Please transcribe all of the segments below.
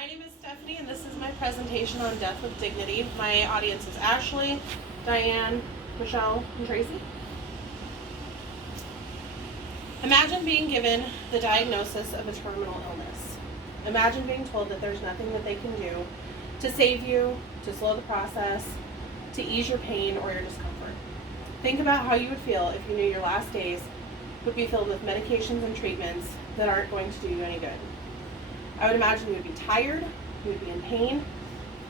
My name is Stephanie, and this is my presentation on Death with Dignity. My audience is Ashley, Diane, Michelle, and Tracy. Imagine being given the diagnosis of a terminal illness. Imagine being told that there's nothing that they can do to save you, to slow the process, to ease your pain or your discomfort. Think about how you would feel if you knew your last days would be filled with medications and treatments that aren't going to do you any good. I would imagine you would be tired, you would be in pain,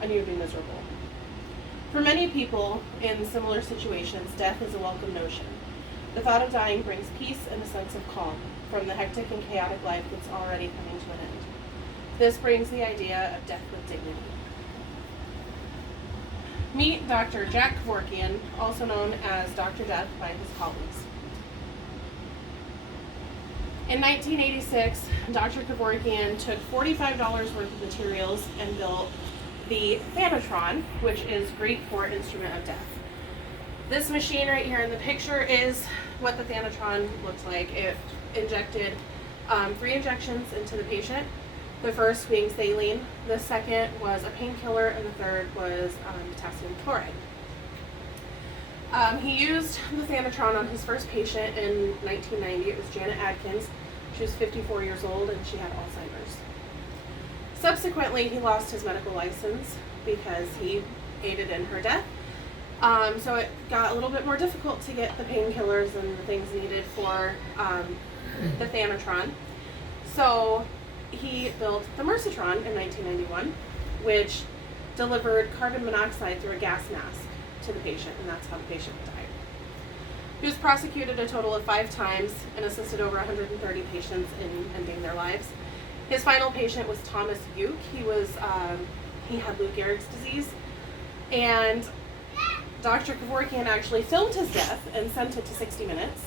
and you would be miserable. For many people in similar situations, death is a welcome notion. The thought of dying brings peace and a sense of calm from the hectic and chaotic life that's already coming to an end. This brings the idea of death with dignity. Meet Dr. Jack Kevorkian, also known as Dr. Death by his colleagues. In 1986, Dr. Kevorkian took $45 worth of materials and built the Thanatron, which is Greek for instrument of death. This machine right here in the picture is what the Thanatron looks like. It injected 3 injections into the patient, the first being saline, the second was a painkiller, and the third was potassium chloride. He used the Thanatron on his first patient in 1990. It was Janet Adkins. She was 54 years old and she had Alzheimer's. Subsequently, he lost his medical license because he aided in her death. So it got a little bit more difficult to get the painkillers and the things needed for the Thanatron. So he built the Mercitron in 1991, which delivered carbon monoxide through a gas mask to the patient, and that's how the patient died. He was prosecuted a total of 5 times and assisted over 130 patients in ending their lives. His final patient was Thomas Uke. He had Lou Gehrig's disease, and Dr. Kevorkian actually filmed his death and sent it to 60 Minutes,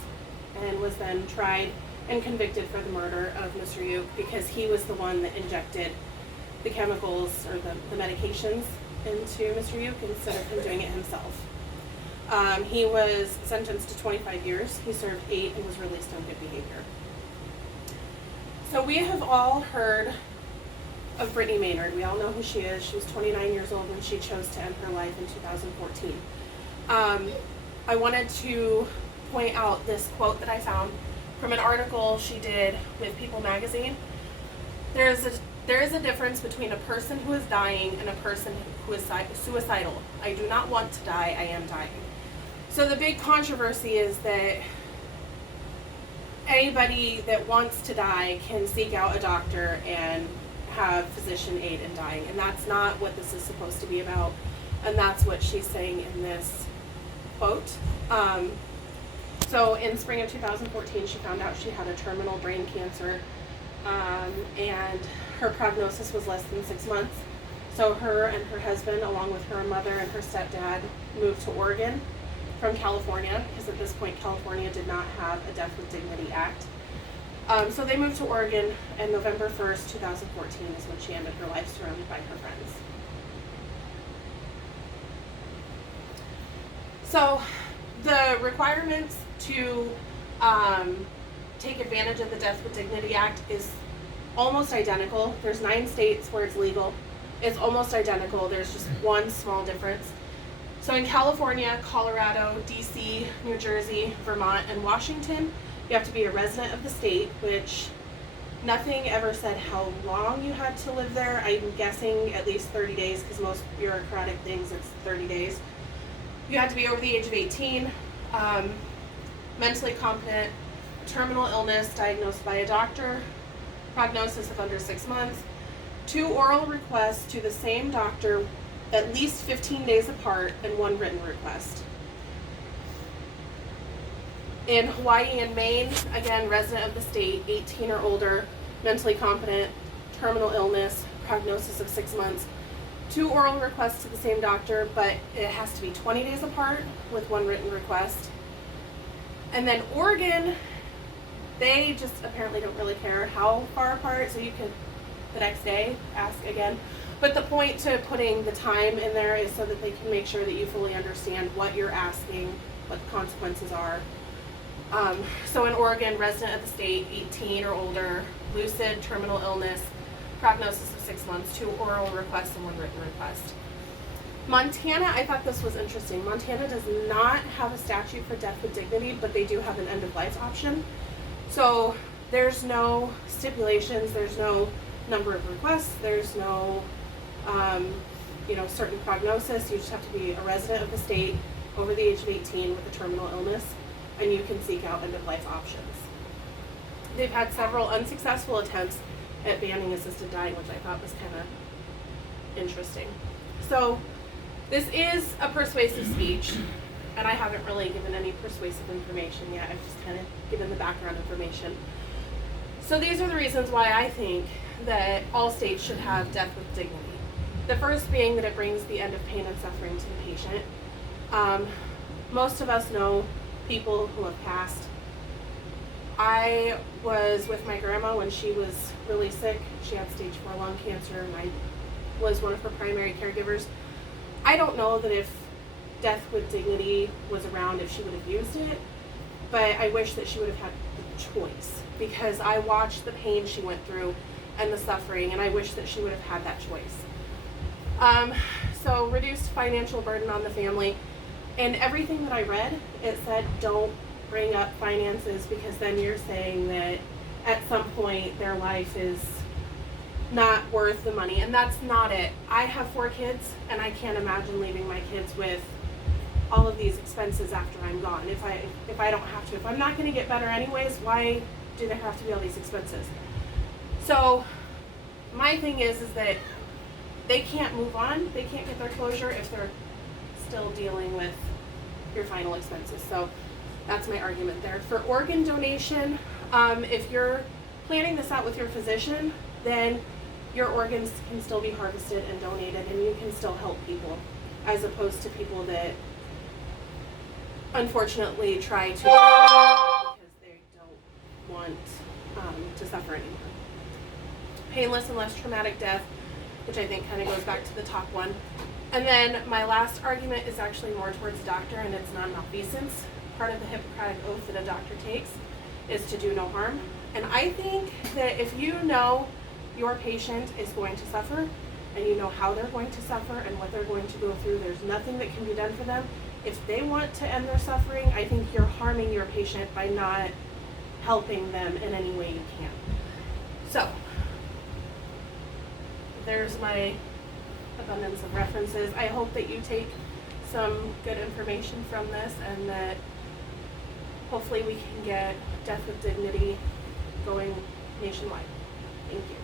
and was then tried and convicted for the murder of Mr. Uke because he was the one that injected the chemicals or the medications into Mr. Uke instead of him doing it himself. He was sentenced to 25 years. He served 8 and was released on good behavior. So we have all heard of Brittany Maynard. We all know who she is. She was 29 years old when she chose to end her life in 2014. I wanted to point out this quote that I found from an article she did with People magazine. There is a difference between a person who is dying and a person who is suicidal. I do not want to die, I am dying. So the big controversy is that anybody that wants to die can seek out a doctor and have physician aid in dying, and that's not what this is supposed to be about, and that's what she's saying in this quote. So in spring of 2014, she found out she had a terminal brain cancer, and her prognosis was less than 6 months. So her and her husband, along with her mother and her stepdad, moved to Oregon from California, because at this point California did not have a Death with Dignity Act. So they moved to Oregon, and November 1st, 2014 is when she ended her life surrounded by her friends. So the requirements to take advantage of the Death with Dignity Act is almost identical. There's 9 states where it's legal. It's almost identical. There's just one small difference. So in California, Colorado, DC, New Jersey, Vermont, and Washington, you have to be a resident of the state, which nothing ever said how long you had to live there. I'm guessing at least 30 days, because most bureaucratic things, it's 30 days. You had to be over the age of 18, mentally competent, terminal illness diagnosed by a doctor, prognosis of under 6 months, 2 oral requests to the same doctor at least 15 days apart, and 1 written request. In Hawaii and Maine, again, resident of the state, 18 or older, mentally competent, terminal illness, prognosis of 6 months, 2 oral requests to the same doctor, but it has to be 20 days apart with 1 written request. And then Oregon, they just apparently don't really care how far apart, so you could the next day ask again. But the point to putting the time in there is so that they can make sure that you fully understand what you're asking, what the consequences are. So in Oregon, resident of the state, 18 or older, lucid, terminal illness, prognosis of 6 months, 2 oral requests and 1 written request. Montana, I thought this was interesting. Montana does not have a statute for death with dignity, but they do have an end of life option. So there's no stipulations, there's no number of requests, there's no certain prognosis. You just have to be a resident of the state over the age of 18 with a terminal illness, and you can seek out end of life options. They've had several unsuccessful attempts at banning assisted dying, which I thought was kind of interesting. So this is a persuasive speech, and I haven't really given any persuasive information yet. I've just kind of given the background information. So these are the reasons why I think that all states should have death with dignity. The first being that it brings the end of pain and suffering to the patient. Most of us know people who have passed. I was with my grandma when she was really sick. She had stage 4 lung cancer, and I was one of her primary caregivers. I don't know that if death with dignity was around, if she would have used it, but I wish that she would have had the choice, because I watched the pain she went through and the suffering, and I wish that she would have had that choice. So reduced financial burden on the family. And everything that I read, it said don't bring up finances, because then you're saying that at some point their life is not worth the money, and that's not it. I have 4 kids, and I can't imagine leaving my kids with all of these expenses after I'm gone. If I don't have to, if I'm not going to get better anyways, why do there have to be all these expenses? So my thing is that they can't move on, they can't get their closure if they're still dealing with your final expenses. So that's my argument there. For organ donation, if you're planning this out with your physician, then your organs can still be harvested and donated, and you can still help people, as opposed to people that unfortunately try to because they don't want to suffer anymore. Painless and less traumatic death, which I think kind of goes back to the top one. And then my last argument is actually more towards the doctor, and it's non-malfeasance. Part of the Hippocratic oath that a doctor takes is to do no harm. And I think that if you know your patient is going to suffer, and you know how they're going to suffer and what they're going to go through, there's nothing that can be done for them. If they want to end their suffering, I think you're harming your patient by not helping them in any way you can. So there's my abundance of references. I hope that you take some good information from this, and that hopefully we can get death with dignity going nationwide. Thank you.